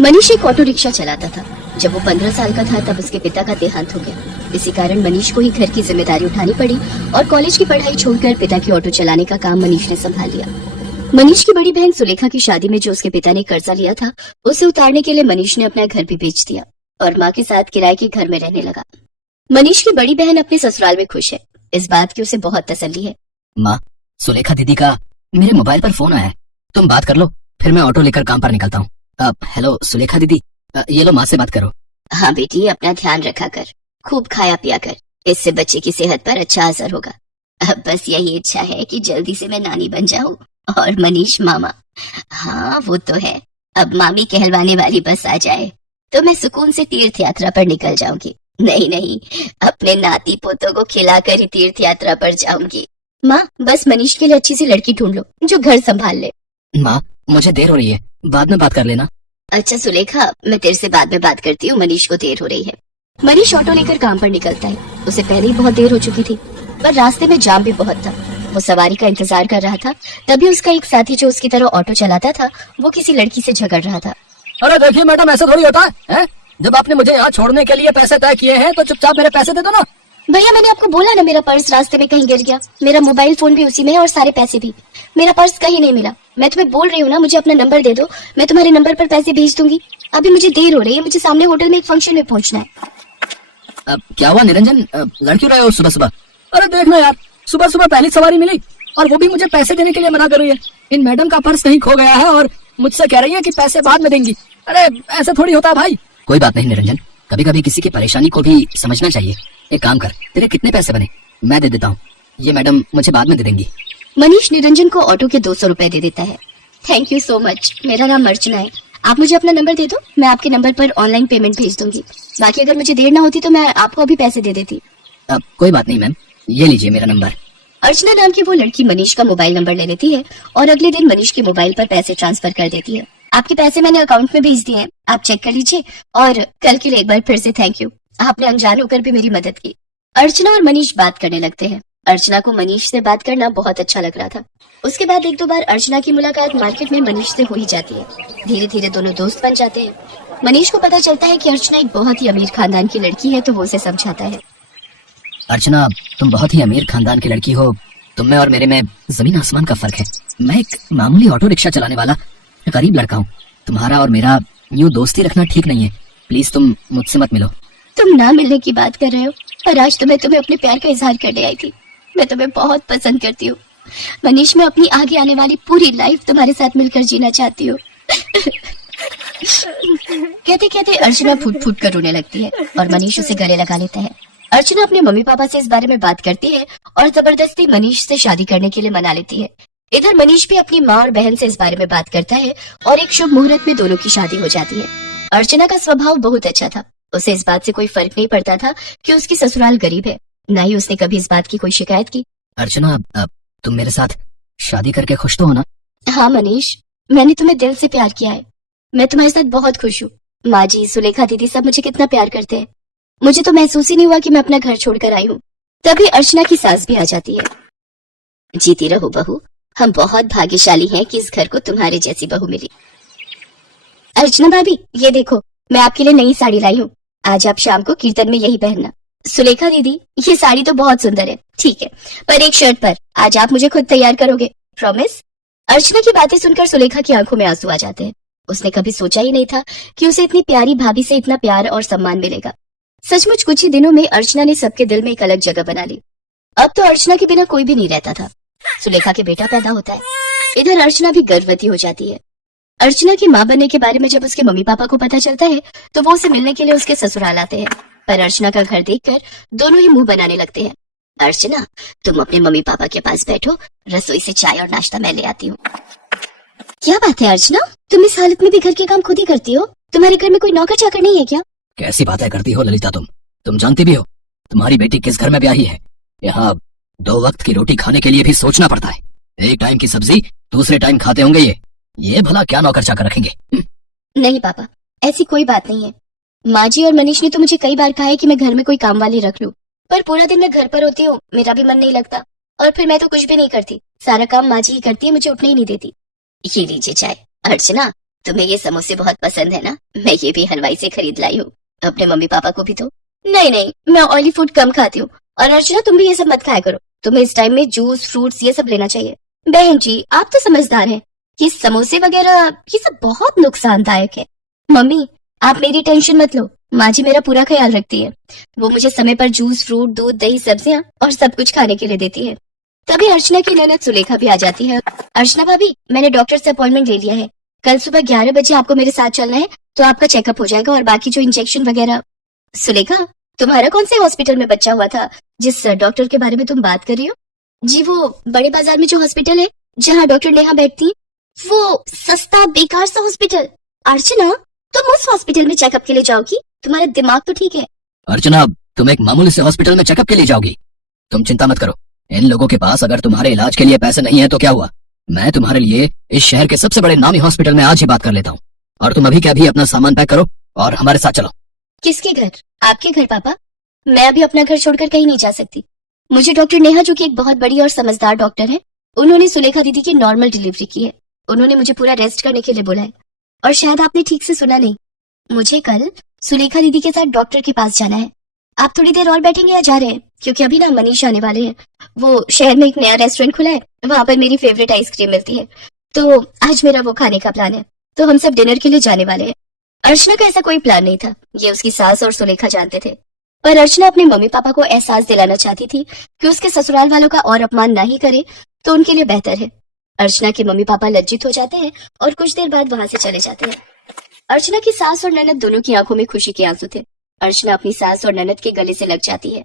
मनीष एक auto rickshaw चलाता था। जब वो 15 साल का था तब उसके पिता का देहांत हो गया। इसी कारण मनीष को ही घर की जिम्मेदारी उठानी पड़ी और कॉलेज की पढ़ाई छोड़कर पिता की ऑटो चलाने का काम मनीष ने संभाल लिया। मनीष की बड़ी बहन सुलेखा की शादी में जो उसके पिता ने कर्जा लिया था उसे उतारने के लिए मनीष ने अपना घर भी बेच दिया और माँ के साथ किराए के घर में रहने लगा। मनीष की बड़ी बहन अपने ससुराल में खुश है। इस बात की उसे बहुत तसल्ली है। माँ, सुलेखा दीदी का मेरे मोबाइल पर फोन आया है, तुम बात कर लो, फिर मैं ऑटो लेकर काम पर निकलता हूँ। हेलो सुलेखा दीदी, ये लो माँ से बात करो। हाँ बेटी, अपना ध्यान रखा कर, खूब खाया पिया कर, इससे बच्चे की सेहत पर अच्छा असर होगा। अब बस यही इच्छा है कि जल्दी से मैं नानी बन जाऊं और मनीष मामा। हाँ वो तो है, अब मामी कहलवाने वाली बस आ जाए तो मैं सुकून से तीर्थ यात्रा पर निकल जाऊंगी। नहीं नहीं, अपने नाती पोतों को खिलाकर ही तीर्थ यात्रा पर जाऊंगी। माँ, बस मनीष के लिए अच्छी सी लड़की ढूंढ लो जो घर संभाल ले। माँ, मुझे देर हो रही है, बाद में बात कर लेना। अच्छा सुलेखा, मैं तेरे से बाद में बात करती हूँ, मनीष को देर हो रही है। मनीष ऑटो लेकर काम पर निकलता है। उसे पहले ही बहुत देर हो चुकी थी, पर रास्ते में जाम भी बहुत था। वो सवारी का इंतजार कर रहा था, तभी उसका एक साथी जो उसकी तरह ऑटो चलाता था वो किसी लड़की से झगड़ रहा था। अरे देखिए मैडम, ऐसा थोड़ी होता है? जब आपने मुझे यहाँ छोड़ने के लिए पैसे तय किए हैं तो चुपचाप मेरे पैसे दे दो ना। भैया, मैंने आपको बोला ना, मेरा पर्स रास्ते में कहीं गिर गया, मेरा मोबाइल फोन भी उसी में है और सारे पैसे भी। मेरा पर्स कहीं नहीं मिला। मैं तुम्हें बोल रही हूँ ना, मुझे अपना नंबर दे दो, मैं तुम्हारे नंबर पर पैसे भेज दूंगी। अभी मुझे देर हो रही है, मुझे सामने होटल में एक फंक्शन में पहुंचना है। अब क्या हुआ निरंजन, लड़ क्यों रहे हो सुबह सुबह? अरे देखना यार, सुबह सुबह पहली सवारी मिली और वो भी मुझे पैसे देने के लिए मना कर रही है। इन मैडम का पर्स कहीं खो गया है और मुझसे कह रही है कि पैसे बाद में देंगी। अरे ऐसा थोड़ी होता है भाई। कोई बात नहीं निरंजन, कभी कभी किसी की परेशानी को भी समझना चाहिए। एक काम कर, तेरे कितने पैसे बने मैं दे देता हूँ, ये मैडम मुझे बाद में दे देंगी। मनीष निरंजन को ऑटो के 200 रुपए दे देता है। थैंक यू सो मच, मेरा नाम अर्चना है, आप मुझे अपना नंबर दे दो, मैं आपके नंबर पर ऑनलाइन पेमेंट भेज दूंगी। बाकी अगर मुझे देर ना होती तो मैं आपको अभी पैसे दे देती। अब कोई बात नहीं मैम, ये लीजिए मेरा नंबर। अर्चना नाम की वो लड़की मनीष का मोबाइल नंबर ले लेती है और अगले दिन मनीष के मोबाइल पर पैसे ट्रांसफर कर देती है। आपके पैसे मैंने अकाउंट में भेज दिए हैं, आप चेक कर लीजिए और कल के लिए एक बार फिर से थैंक यू, आपने अनजान होकर भी मेरी मदद की। अर्चना और मनीष बात करने लगते हैं। अर्चना को मनीष से बात करना बहुत अच्छा लग रहा था। उसके बाद एक दो बार अर्चना की मुलाकात मार्केट में मनीष से हो ही जाती है। धीरे धीरे दोनों दोस्त बन जाते हैं। मनीष को पता चलता है कि अर्चना एक बहुत ही अमीर खानदान की लड़की है तो वो उसे समझाता है। अर्चना, तुम बहुत ही अमीर खानदान की लड़की हो, तुम में और मेरे में जमीन आसमान का फर्क है। मैं एक मामूली ऑटो रिक्शा चलाने वाला गरीब लड़का हूँ। तुम्हारा और मेरा यूँ दोस्ती रखना ठीक नहीं है, प्लीज तुम मुझसे मत मिलो। तुम ना मिलने की बात कर रहे हो और आज तो मैं तुम्हें अपने प्यार का इजहार करने आई थी। मैं तुम्हें बहुत पसंद करती हूँ मनीष, मैं अपनी आगे आने वाली पूरी लाइफ तुम्हारे साथ मिलकर जीना चाहती हूँ। कहते कहते अर्चना फूट फूट कर रोने लगती है और मनीष उसे गले लगा लेता है। अर्चना अपने मम्मी पापा से इस बारे में बात करती है और जबरदस्ती मनीष से शादी करने के लिए मना लेती है। इधर मनीष भी अपनी माँ और बहन से इस बारे में बात करता है और एक शुभ मुहूर्त में दोनों की शादी हो जाती है। अर्चना का स्वभाव बहुत अच्छा था, उसे इस बात से कोई फर्क नहीं पड़ता था कि उसकी ससुराल गरीब है, न ही उसने कभी इस बात की कोई शिकायत की। अर्चना, तुम मेरे साथ शादी करके खुश तो हो ना? हाँ मनीष, मैंने तुम्हें दिल से प्यार किया है, मैं तुम्हारे साथ बहुत खुश हूँ। माँ जी, सुलेखा दीदी सब मुझे कितना प्यार करते हैं, मुझे तो महसूस ही नहीं हुआ कि मैं अपना घर छोड़कर आई हूँ। तभी अर्चना की सास भी आ जाती है। जीती रहो बहू, हम बहुत भाग्यशाली हैं कि इस घर को तुम्हारे जैसी बहू मिली। अर्चना भाभी, ये देखो मैं आपके लिए नई साड़ी लाई हूँ, आज आप शाम को कीर्तन में यही पहनना। सुलेखा दीदी, ये साड़ी तो बहुत सुंदर है, ठीक है, पर एक शर्त पर, आज आप मुझे खुद तैयार करोगे, प्रॉमिस? अर्चना की बातें सुनकर सुलेखा की आंखों में आंसू आ जाते हैं। उसने कभी सोचा ही नहीं था कि उसे इतनी प्यारी भाभी से इतना प्यार और सम्मान मिलेगा। सचमुच कुछ ही दिनों में अर्चना ने सबके दिल में एक अलग जगह बना ली। अब तो अर्चना के बिना कोई भी नहीं रहता था। सुलेखा के बेटा पैदा होता है, इधर अर्चना भी गर्भवती हो जाती है। अर्चना की माँ बनने के बारे में जब उसके मम्मी पापा को पता चलता है तो वो उसे मिलने के लिए उसके ससुराल आते हैं, पर अर्चना का घर देखकर दोनों ही मुंह बनाने लगते हैं। अर्चना, तुम अपने मम्मी पापा के पास बैठो, रसोई से चाय और नाश्ता मैं ले आती हूँ। क्या बात है अर्चना, तुम इस हालत में भी घर के काम खुद ही करती हो? तुम्हारे घर में कोई नौकर चाकर नहीं है क्या? कैसी बातें करती हो ललिता, तुम जानती भी हो तुम्हारी बेटी किस घर में ब्याही है। यहाँ 2 वक्त की रोटी खाने के लिए भी सोचना पड़ता है। एक टाइम की सब्जी दूसरे टाइम खाते होंगे ये भला क्या नौकर चाकर रखेंगे? नहीं पापा, ऐसी कोई बात नहीं है। माँ जी और मनीष ने तो मुझे कई बार कहा है कि मैं घर में कोई काम वाली रख लूं, पर पूरा दिन मैं घर पर होती हूँ, मेरा भी मन नहीं लगता और फिर मैं तो कुछ भी नहीं करती, सारा काम माँ जी ही करती है, मुझे उठने ही नहीं देती। ये लीजिए चाय। अर्चना, तुम्हें ये समोसे बहुत पसंद है ना? मैं ये भी हलवाई से खरीद लाई हूँ, अपने मम्मी पापा को भी दो। नहीं नहीं, मैं ऑयली फूड कम खाती हूँ। और अर्चना, तुम भी ये सब मत खाया करो, तुम्हें इस टाइम में जूस फ्रूट्स ये सब लेना चाहिए। बहन जी, आप तो समझदार हैं, ये समोसे वगैरह ये सब बहुत नुकसानदायक है। मम्मी, आप मेरी टेंशन मत लो, माँ जी मेरा पूरा ख्याल रखती है। वो मुझे समय पर जूस फ्रूट दूध दही सब्जियां और सब कुछ खाने के लिए देती है। तभी अर्चना की ननद सुलेखा भी आ जाती है। अर्चना भाभी, मैंने डॉक्टर से अपॉइंटमेंट ले लिया है, कल सुबह 11 बजे आपको मेरे साथ चलना है, तो आपका चेकअप हो जाएगा और बाकी जो इंजेक्शन वगैरह। सुलेखा, तुम्हारा कौन से हॉस्पिटल में बच्चा हुआ था जिस डॉक्टर के बारे में तुम बात कर रही हो? जी, वो बड़े बाजार में जो हॉस्पिटल है जहाँ डॉक्टर नेहा बैठती है, वो सस्ता बेकार सा हॉस्पिटल। अर्चना, तुम उस हॉस्पिटल में चेकअप के लिए जाओगी? तुम्हारा दिमाग तो ठीक है। अर्चना, तुम एक मामूली से हॉस्पिटल में चेकअप के लिए जाओगी? तुम चिंता मत करो, इन लोगों के पास अगर तुम्हारे इलाज के लिए पैसे नहीं है तो क्या हुआ, मैं तुम्हारे लिए इस शहर के सबसे बड़े नामी हॉस्पिटल में आज ही बात कर लेता हूँ। और तुम अभी क्या भी अपना सामान पैक करो और हमारे साथ चलो। किसके घर? आपके घर पापा? मैं अभी अपना घर छोड़कर कहीं नहीं जा सकती। मुझे डॉक्टर नेहा, जो कि एक बहुत बड़ी और समझदार डॉक्टर है, उन्होंने सुलेखा दीदी की नॉर्मल डिलीवरी की है। उन्होंने मुझे पूरा रेस्ट करने के लिए बोला है। और शायद आपने ठीक से सुना नहीं, मुझे कल सुलेखा दीदी के साथ डॉक्टर के पास जाना है। आप थोड़ी देर और बैठेंगे या जा रहे हैं? क्योंकि अभी ना मनीष आने वाले हैं। वो शहर में एक नया रेस्टोरेंट खुला है, वहां पर मेरी फेवरेट आइसक्रीम मिलती है, तो आज मेरा वो खाने का प्लान है, तो हम सब डिनर के लिए जाने वाले हैं। अर्चना का ऐसा कोई प्लान नहीं था, ये उसकी सास और सुलेखा जानते थे। पर अर्चना अपने मम्मी पापा को एहसास दिलाना चाहती थी कि उसके ससुराल वालों का और अपमान ना ही करे तो उनके लिए बेहतर है। अर्चना के मम्मी पापा लज्जित हो जाते हैं और कुछ देर बाद वहां से चले जाते हैं। अर्चना की सास और ननद दोनों की आंखों में खुशी के आंसू थे। अर्चना अपनी सास और ननद के गले से लग जाती है।